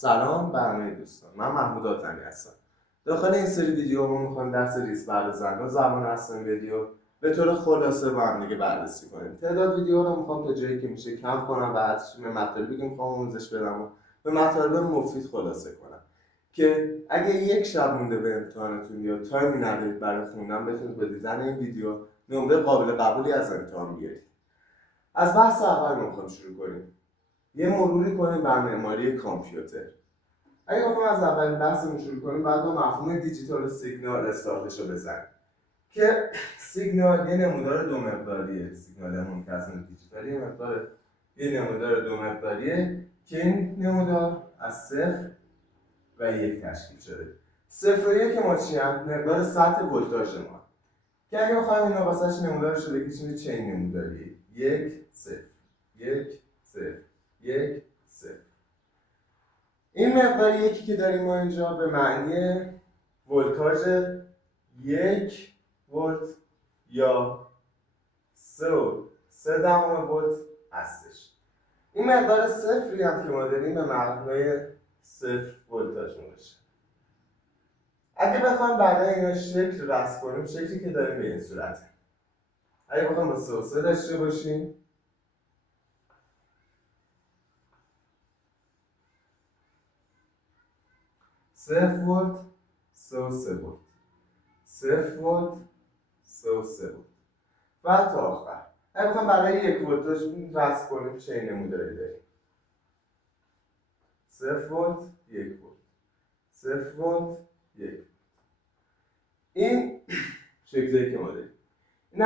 سلام به همه دوستان، من محمود آتنی هستم. داخل این سری ویدیو ما میخوایم درس ریز پردازنده و زبان اصلی ویدیو به طور خلاصه با هم دیگه بررسی کنیم. تعداد ویدیو رو میخوام تا جایی که میشه کم کنم و حتی به مطالبی که میخوام آموزش بدم و به مطالب مفید خلاصه کنم که اگه یک شب مونده به امتحانتون یا تایمی ندارید برای خوندن بتونید با دیدن این ویدیو نمره قابل قبولی از امتحان بیارید. از بحث اول میخوام شروع کنیم. یه مروری کنیم بر معماری کامپیوتر. اگه بخوام از اولین بحثمون شروع کنیم بعد با مفهوم دیجیتال سیگنال استارتش رو بزنیم که سیگنال یه نمودار دو مقداریه. سیگنال منتظم دیجیتالی یه نمودار دو مقداریه که این نمودار از 0 و 1 تشکیل شده. 0 و 1 ما چی هم؟ مقدار سطح ولتاژ ما که اگه بخوایم اینو واسش نمودارش رو بکشیم چین نموداریه 1 0 1 0 1 0. این مقدار یکی که داریم ما اینجا به معنی ولتاژ 1 ولت یا 3.3 ولت هستش. این مقدار صفری هم که ما داریم به معنای 0 ولتاژ باشه. اگه بخوایم بعدا اینا شکل رسم کنیم، شکلی که داریم به این صورته. اگه بخوایم با 3.3 داشته باشیم 0 ولت 3.3 ولت 0 ولت 3.3 ولت و تا آخر. اگه بخوایم برای 1 ولتاژ رسم کنیم چه نموداری داریم 0 ولت 1 ولت 0 ولت 1 ولت. این شکلی که ما داریم. این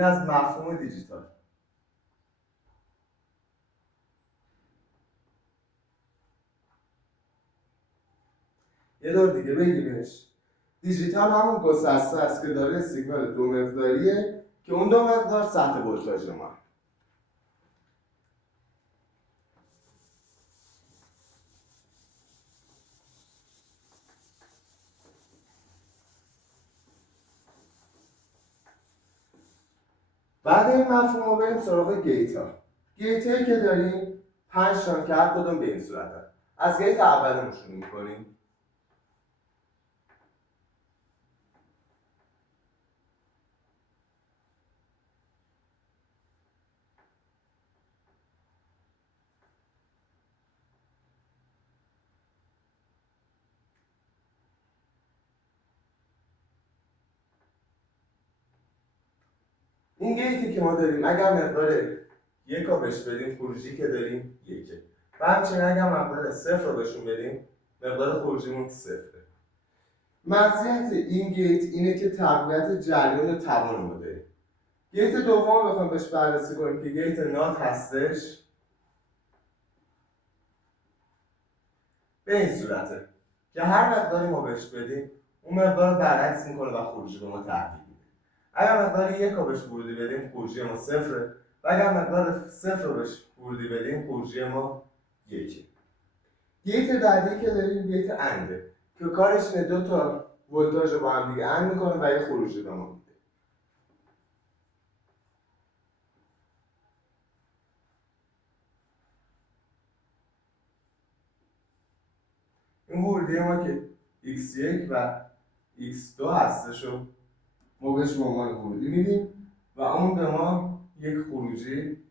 از مفهوم دیجیتال. یه دور دیگه بگیمش. دیجیتال همون گسسته است که داره سیگنال دو مقداریه که اون دو مقدار سطح ولتاژ ما. بعد این مفهوم رو بریم سراغ گیت ها. گیت هایی که داریم 5 تان که هر کدوم به این صورت هست. از گیت اولمون شروع می‌کنیم. این گیتی که ما داریم اگر مقدار 1 رو بهش بدیم خروجی که داریم 1. و همچنین اگر مقدار 0 رو بهشون بدیم مقدار خروجیمون 0. مزیت این گیت اینه که تقویت جریان توان رو داریم. گیت دوم بخوام بهش بررسی کنیم که گیت نات هستش به این صورته که هر مقداری ما بهش بدیم اون مقدار رو برعکس میکنه و خروجی به ما تحویل میده. اگر مقدار 1 رو بهش ورودی بدیم خروجی ما 0 و اگر مقدار 0 رو بهش ورودی بدیم خروجی ما 1. گیت بعدی که داریم گیت انده که کارش اینه 2 تا ولتاژ رو با هم دیگه اند میکنه و یه خروجی به ما میده. این ورودی ما که x1 و x2 هستش رو ما بهش به عنوان ورودی میدیم و اون به ما یک خروجی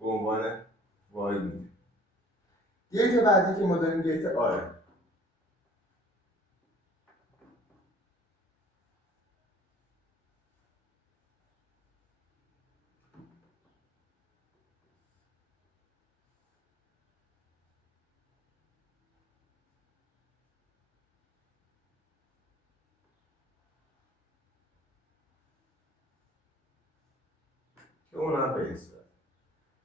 به عنوان y میده. گیت بعدی که ما داریم گیت آره. که اون هم به این صورت.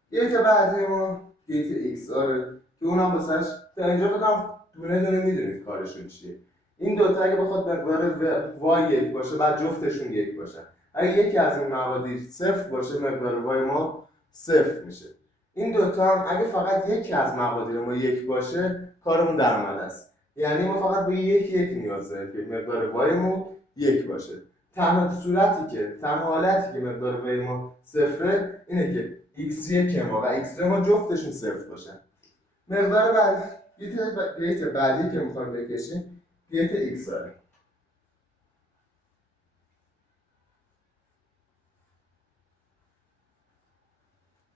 گیت بعدی ما گیت x آره که اون هم بسش تا اینجا بکنم دونه دونه میدونید کارشون چیه. این دوتا اگه بخواد مقدار y 1 باشه بعد جفتشون 1 باشه. اگه یکی از این مبادی 0 باشه مقدار y ما 0 میشه. این دوتا هم اگه فقط یکی از مبادی ما 1 باشه کارمون درآمد است. یعنی ما فقط به یک نیاز داریم که مقدار y ما 1 باشه. تنها حالتی که مقدار y ما 0 اینه که x1 ما و x2 ما جفتشون صفر باشن. مقدار بعد گیت بعدی که میخوایم بکشیم گیت x داره.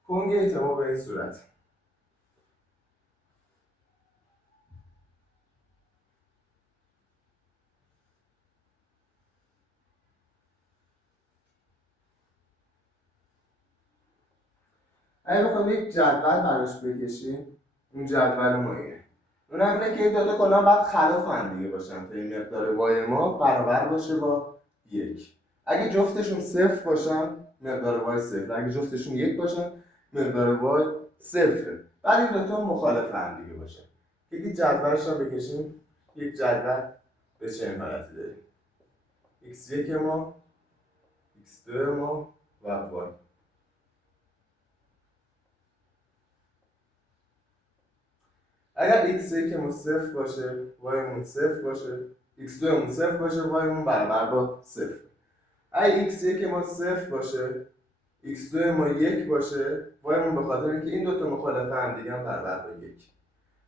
کن گیت ما به این صورت. اگه بخوام یک جدول براش بکشیم، اون جدول ما اینه. اونم اینه که این دوتا کلا باید خلاف هم دیگه باشن تا این مقدار وای ما برابر باشه با 1. اگه جفتشون صفر باشن مقدار وای صفر، اگه جفتشون 1 باشن مقدار وای صفره. بعد این دوتا مخالف هم دیگه باشن. یکی جدولش رو بکشیم، یک جدول به چه حالتی داریم؟ x1 ما، x2 ما و y. اگر x1 مون صفر باشه، y مون صفر باشه، x2 مون صفر باشه، y مون برابر با صفر. اگر x1 ما صفر باشه، x2 ما 1 باشه، y مون به خاطر اینکه این دوتا مخالف هم دیگه هم برابر با 1.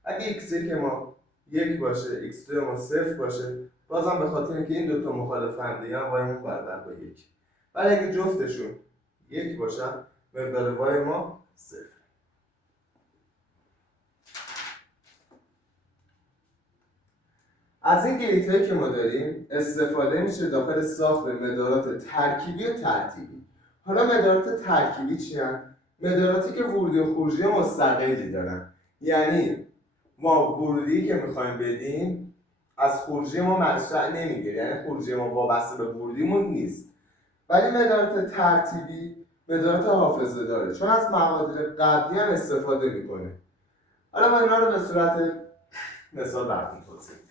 اگه x1 ما 1 باشه، x2 ما صفر باشه، بازم به خاطر اینکه این دوتا مخالف هم دیگه هم y مون برابر با 1. ولی اگه جفتشون 1 باشن، مقدار y ما صفر. از این گیت‌هایی که ما داریم استفاده میشه داخل ساخت مدارات ترکیبی و ترتیبی. حالا مدارات ترکیبی چی هستند؟ مداراتی که ورودی و خروجی مستقلی دارن. یعنی ما ورودی که میخوایم بدیم از خروجی ما منشأ نمیگیره، یعنی خروجی ما وابسته به ورودیمون نیست. ولی مدارات ترتیبی مدارات حافظه داره، چون از مقادیر قبلی هم استفاده میکنه. حالا ما اینا رو به صورت مثال براتون توضیح میدم.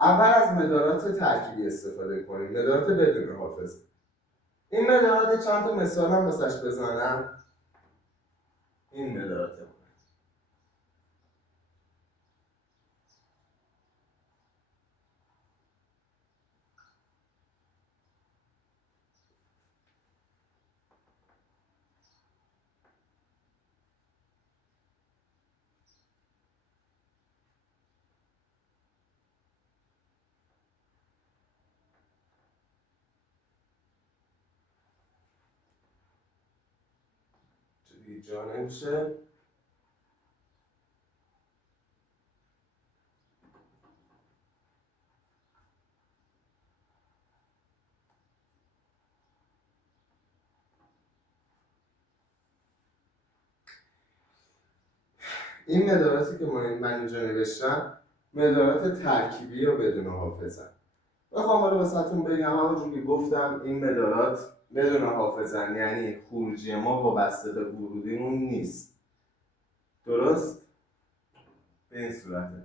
اول از مدارات ترکیبی استفاده کنیم، مدارات بدون حافظه. این مدارات چند تا مثال هم واسش بزنم. این مدارات چه جا نمیشه. این مداراتی که من اینجا نوشتم مدارات ترکیبی و بدون حافظه. بخوام حالا واسهتون بگم، همونجور که گفتم این مدارات بدون حافظن، یعنی خروجی ما وابسته به ورودیمون نیست. درست؟ به این صورته.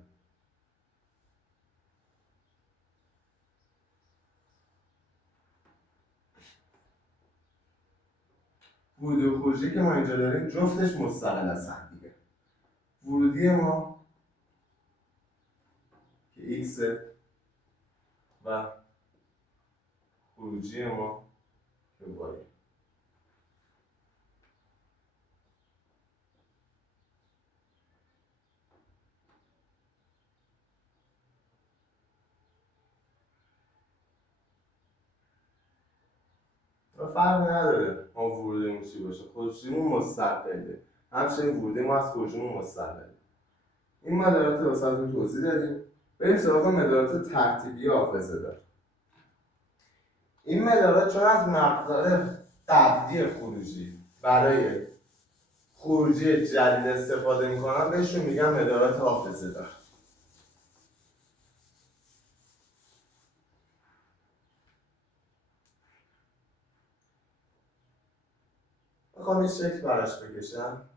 ورودی و خروجی که ما اینجا داریم جفتش مستقل از هم دیگه. ورودی ما که x و خروجی ما که y. فرق نداره ما ورودیمون چی باشه، خروجیمون مستقله، همچنین ورودی ما از خروجیمون مستقله. این مدارات رو واسهتون توضیح دادیم. بریم سراغ مدارات ترتیبی حافظه دار. این مدارات چون از مقدار قبلی خروجی برای خروجی جدید استفاده میکنن، بهشون میگن مدارات حافظه دار. بخوام این شکل براش بکشم،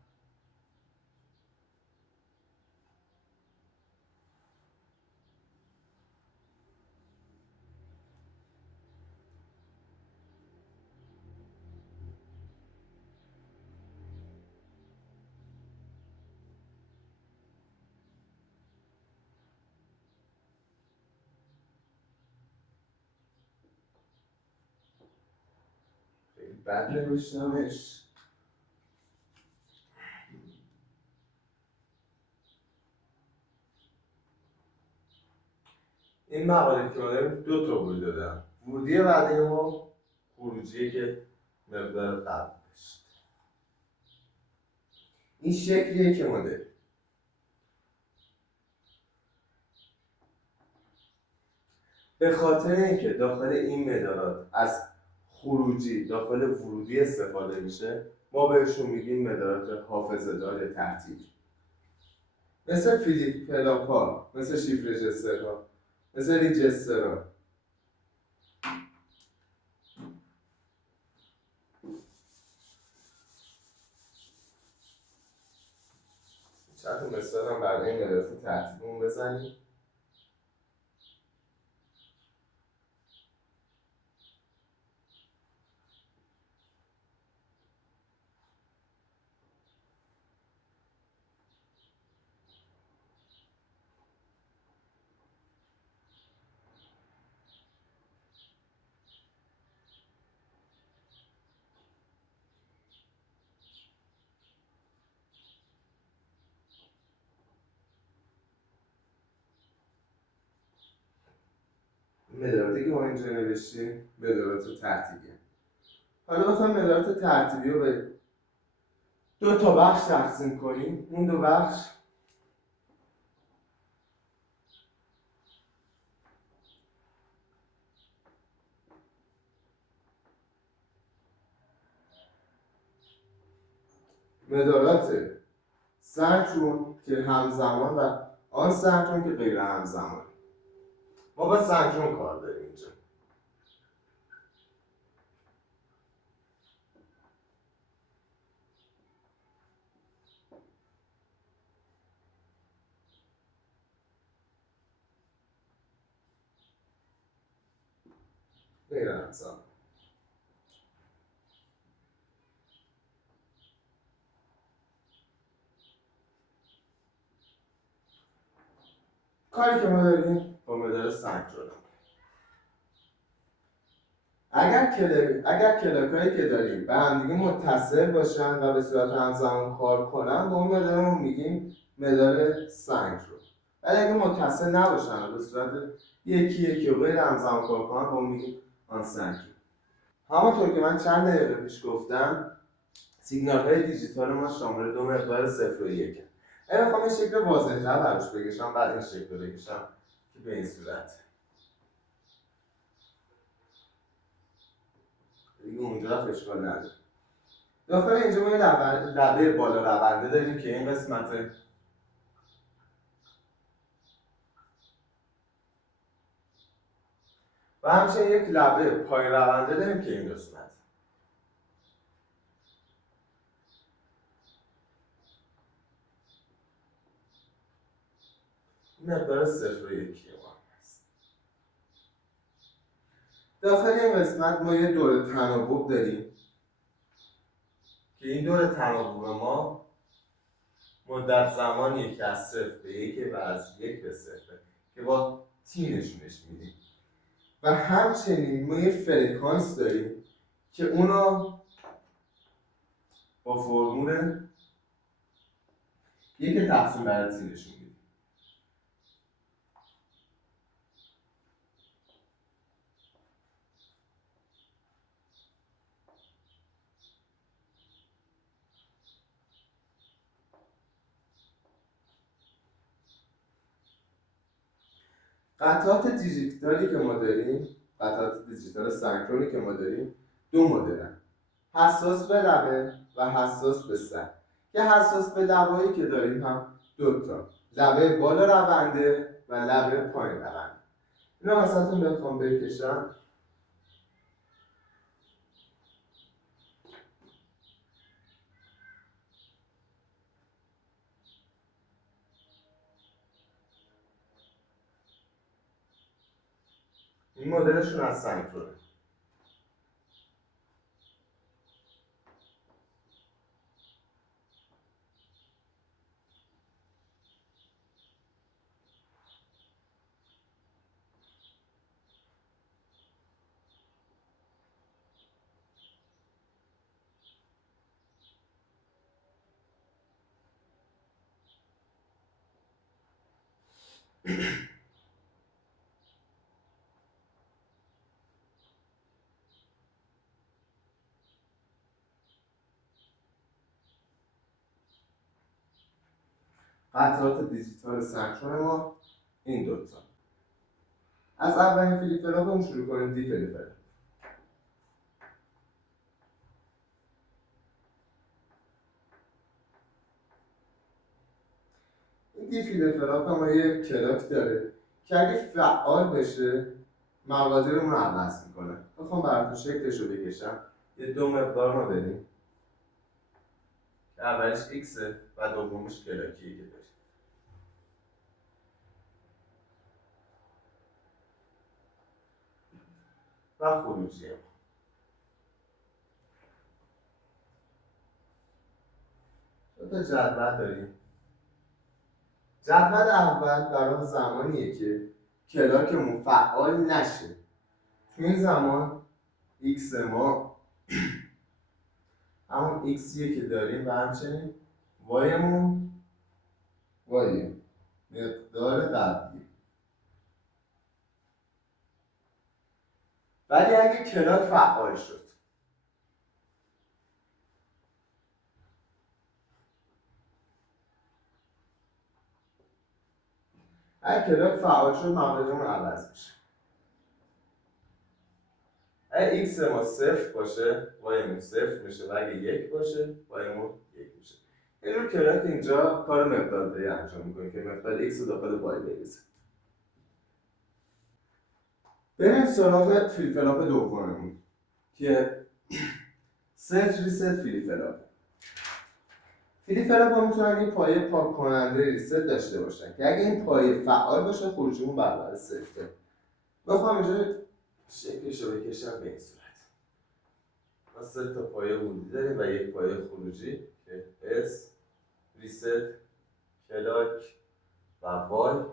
بد نوشتمش. این مقاله که داریم 2 تا ورودی دادم، ورودی بعدی ما خروجی که مقدار قبل داشت. این شکلیه که ما داریم. به خاطر اینکه داخل این مدارات از خروجی داخل ورودی استفاده میشه، ما بهشون میگیم مدارات حافظه‌دار ترتیبی، مثل فیلیپ پلاپا، مثل شیفرجسترها، مثل ریجسترها. چند تا مثال هم برای این مدارات ترتیبیمون بزنیم. مداراتی که ما اینجا نوشتیم مدارات ترتیبیه. حالا بخوایم مدارات ترتیبی رو به 2 تا بخش تقسیم کنیم. اون 2 بخش مدارات سنکرون که همزمان و آن سنکرون که غیر همزمان. ما با سنکرون کار داریم اینجا. غیر همزمان. کاری که ما داریم با مدار سنکرون. اگر کلاکایی که داریم به هم دیگه متصل باشن و به صورت همزمان کار کنن، به اون مدارمون میگیم مدار سنکرون. ولی اگه متصل نباشن و به صورت یکی و غیر همزمان کار کنن، به اون میگیم آن سنکرون. همونطور که من چند دقیقه پیش گفتم، سیگنال های دیجیتال ما شامل 2 مقدار 0 و 1 هست. اگه بخوام این شکل واضح‌تر براش بکشم، بعد این شکل رو بکشم که به این صورت. دیگه اونجا اشکال نداره. داخل اینجا ما یه لبه بالا رونده داریم که این قسمته، و همچنین یک لبه پای رونده داریم که این قسمت. این مقدار 0 و 1 ما هست. داخل این قسمت ما یه دور تناوب داریم که این دور تناوب ما مدت زمانیه که از 0 به 1 و از 1 به 0 که با تی نشونش میدیم. و همچنین ما یه فرکانس داریم که اونو با فرمول 1 تقسیم بر تی نشون میدیم. قطعات دیجیتالی که ما داریم، قطعات دیجیتال سنکرونی که ما داریم، 2 مدلن: حساس به لبه و حساس به سر. که حساس به لبه‌ای که داریم هم 2 تا، لبه بالا رونده و لبه پایین رونده. اینا واسهتون بخوام بکشم. این مدلشون از سنکرونه. قطعات دیجیتال سنترون ما این دوتا. از اولین فلیپ فلاپ شروع کنیم. دی فلیپ فلاپ. این دی فلیپ فلاپ ما یه کلاک داره که اگه فعال بشه مقادیرمون رو عوض میکنه. بخوام براتون شکلش رو بکشم. یه دو مقدار ما داریم که اولیش x و دومیش کلاکیه که داریم. و خروجی ما. دو تا جدول داریم. جدول اول برای زمانیه که کلاکمون فعال نشه. تو این زمان x ما همون xیه که داریم و همچنین yمون مقدار قبلی. ولی اگه کلاک فعال شد مقادیرمون عوض میشه. اگه x ما صفر باشه yمون صفر میشه و اگه یک باشه yمون یک میشه. این رو کلاک اینجا کار مقداردهی انجام میکنه که مقدار x رو داخل y بریزه. بریم سراغ فلیپ فلاپ دوممون که ست ریست فلیپ فلاپ. فلیپ فلاپ ها میتونن یه پایه پاک کننده ریست داشته باشن که اگه این پایه فعال باشه خروجیمون برابر صفره. بخوام اینجا شکلش رو بکشم به این صورت. ما 3 تا پایه ورودی داریم و یک پایه خروجی که S، ریست، کلاک و وای.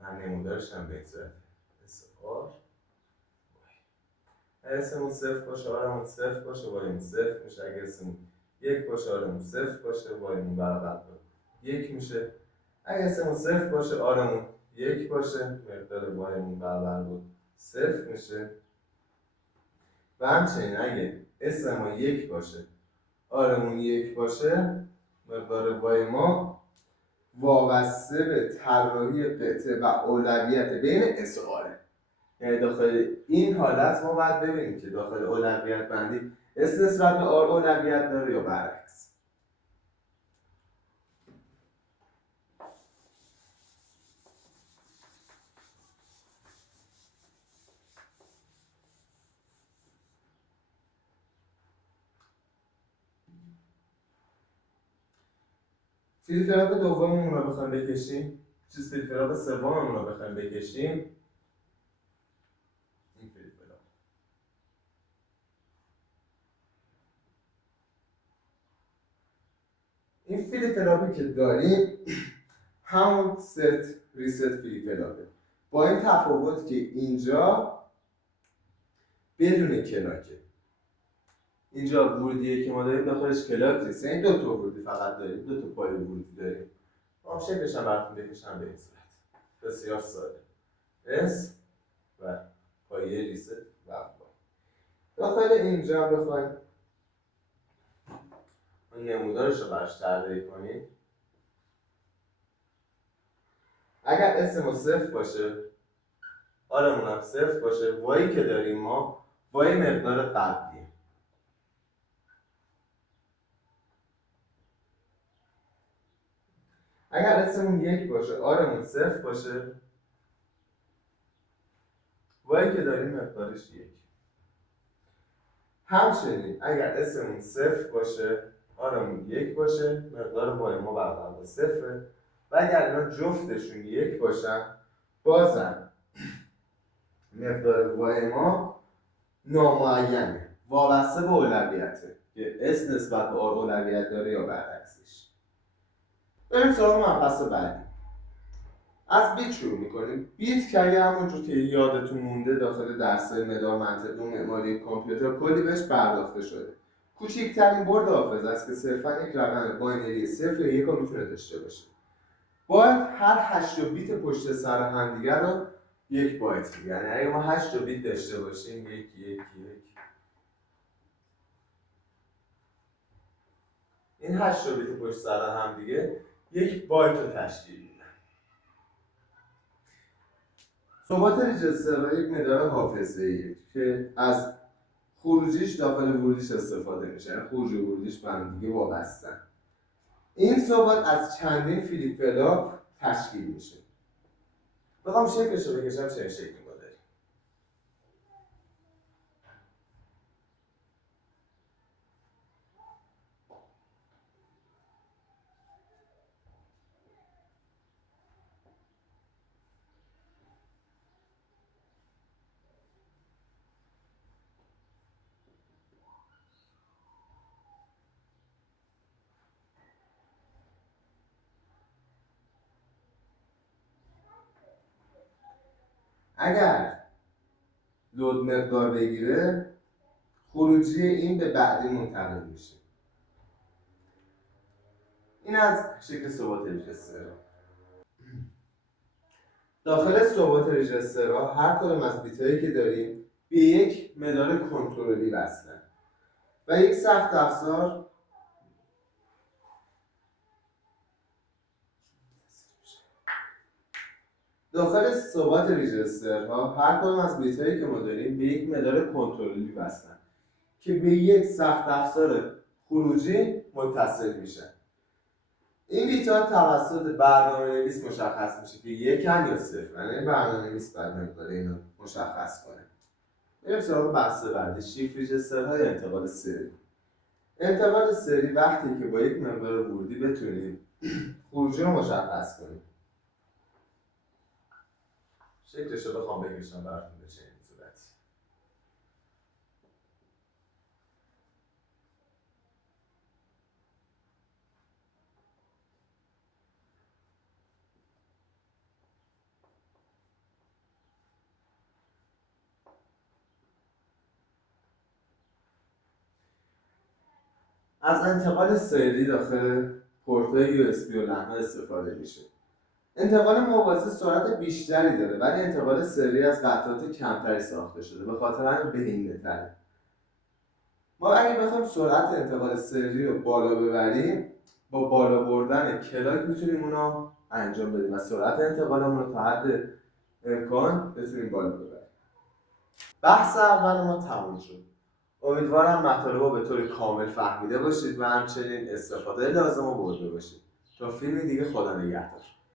من نمودارش هم به این صورت SR. اسمون صفر باشه آرمون صفر باشه وایمون صفر میشه. اگه اسمون یک باشه آرمون صفر باشه وایمون برابر یک میشه. اگه اسمون صفر باشه آرمون یک باشه مقدار وایمون برابر بود صفر میشه. و همچنین اگه اسم ما یک باشه آرمون یک باشه مقدار وای ما وابسته به طراحی قطعه و اولویت بین اس و آره. یعنی داخل این حالت ما باید ببینیم که داخل اولویت بندی اس نسبت به آر اولویت داره یا برعکس. فلیپ فلاپ دوممون رو بخوایم بکشیم، فلیپ فلاپ سوممون رو بخوایم بکشیم، این فلیپ فلاپ. این فلیپ فلاپی که داریم همون ست ریست فلیپ فلاپه، با این تفاوت که اینجا بدون کلاکه. اینجا ورودیه که ما داریم داخلش کلاک نیست، یعنی 2 تا ورودی فقط داریم، 2 تا پایه ورودی داریم. ما شکلش هم براتون بکشم به این صورت. بسیار ساده. اس و پایه ریست و وای. داخل اینجا هم بخوایم نمودارش رو براش طراحی کنیم. اگر اس ما صفر باشه آرمون هم صفر باشه وایی که داریم ما وای مقدار قبلیه. اگر اسمون یک باشه آرمون صفر باشه وایی که داریم مقدارش یک. همچنین اگر اسمون صفر باشه آرمون یک باشه مقدار وای ما برابر با صفره. و اگر اینا جفتشون یک باشن بازم مقدار وای ما نامعینه، وابسته به اولویته که اس نسبت به آر اولویت داره یا برعکسش. بریم سراغ مبحث بعدی. از بیت شروع میکنیم. بیت که اگه همونجور که یادتون مونده داخل درس مدار منطق و معماری کامپیوتر کلی بهش پرداخته شده. کوچکترین برد حافظه است که صرفا یک رقم باینری صفر یا یک رو میتونه داشته باشه. باید هر 8 بیت پشت سر همدیگه رو 1 بایت میگن. یعنی اگه ما 8 بیت داشته باشیم 1 1 1 این 8 بیت پشت سر همدیگه 1 بایت رو تشکیل میدن. ثبات رجستر یک مدار حافظه‌ایه که از خروجیش داخل ورودیش استفاده میشه. یعنی خروج و ورودیش به هم دیگه وابستن. این ثبات از چندین فلیپ فلاپ تشکیل میشه. بخوام شکلش رو بکشم چه شکلی ما داریم. اگر لود مقدار بگیره خروجی این به بعدی منتقل میشه. این از شکل ثبات رجستر. داخل ثبات رجستر هر کدوم از بیتایی که داریم به یک مدار کنترلی وصلن و یک سخت افزار داخل ثبات رجسترها هر کدوم از بیتایی که ما داریم به یک مدار کنترلی وصلن که به یک سخت افزار خروجی متصل میشن. این بیت‌ها توسط برنامه‌نویس مشخص میشه که یکن یا صفرن. یعنی برنامه‌نویس باید مقدار اینو مشخص کنه. بریم سراغ بحث بعدی، شیفت رجسترهای انتقال سری. انتقال سری وقتی که با یک مقدار ورودی بتونیم خروجی رو مشخص کنیم. شکلش رو بخوام بکشم براتون به چنین صورتی. از انتقال سری داخل پورت‌های USB و لن‌ها استفاده میشه. انتقال موازی سرعت بیشتری داره ولی انتقال سری از قطعات کمتری ساخته شده، به خاطر همین بهینه‌تره. ما اگه بخوایم سرعت انتقال سری رو بالا ببریم با بالا بردن کلاک میتونیم اونو انجام بدیم و سرعت انتقالمون رو تا حد امکان بتونیم بالا ببریم. بحث اول ما تموم شد. امیدوارم مطالب رو به طور کامل فهمیده باشید و همچنین استفاده لازم رو برده باشید. تا فیلم دیگه، خدا نگهدار.